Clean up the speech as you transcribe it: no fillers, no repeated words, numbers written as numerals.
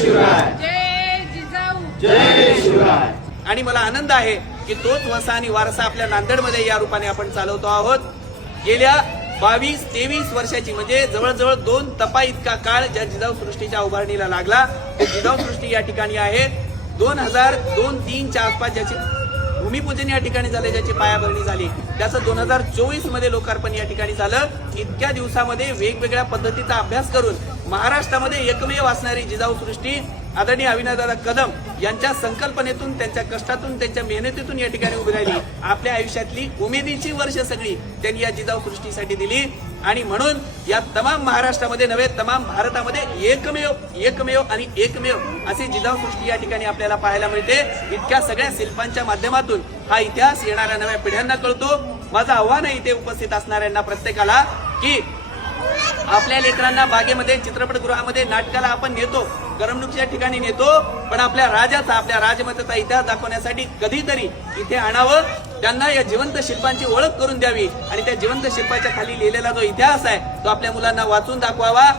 शिवराय. जय जिजाऊ. जय शिवराय. आणि मला आनंद आहे की तोच वसा आणि वारसा आपल्या नांदेडमध्ये या रूपाने आपण चालवतो आहोत. गेल्या 22-23 वर्षाची म्हणजे जवळजवळ 2 तपा इतका काळ ज्या जिजाऊ सृष्टीच्या उभारणीला लागला ते जिजाऊ सृष्टी या ठिकाणी आहे. 2002-3च्या आसपास ज्याची भूमिपूजन या ठिकाणी झाले, ज्याची पायाभरणी झाली, त्याचं 2024 मध्ये लोकार्पण या ठिकाणी झालं. इतक्या दिवसामध्ये वेगवेगळ्या पद्धतीचा अभ्यास करून महाराष्ट्रामध्ये एकमेव असणारी जिजाऊ सृष्टी आदरणीय अविनाशदादा कदम यांच्या संकल्पनेतून, त्यांच्या कष्टातून, त्यांच्या मेहनतीतून या ठिकाणी उभी राहिली. आपल्या आयुष्यातली उमेदीची वर्ष सगळी त्यांनी या जिजाऊ सृष्टीसाठी दिली. आणि म्हणून या तमाम महाराष्ट्रामध्ये नव्हे, तमाम भारतामध्ये एकमेव आणि एकमेव अशी जिजाऊ सृष्टी या ठिकाणी आपल्याला पाहायला मिळते. इतक्या सगळ्या शिल्पांच्या माध्यमातून हा इतिहास येणाऱ्या नव्या पिढ्यांना कळतो. माझं आव्हान आहे इथे उपस्थित असणाऱ्यांना प्रत्येकाला की आपल्या लेकरांना बागेमध्ये, चित्रपटगृहामध्ये, नाटकाला आपण नेतो, करमणुकीच्या ठिकाणी नेतो, पण आपल्या राजाचा, आपल्या राजमातेचा इतिहास दाखवण्यासाठी कधीतरी इथे आणावं. त्यांना या जिवंत शिल्पांची ओळख करून द्यावी आणि त्या जिवंत शिल्पाच्या खाली लिहिलेला जो इतिहास आहे तो आपल्या मुलांना वाचून दाखवावा.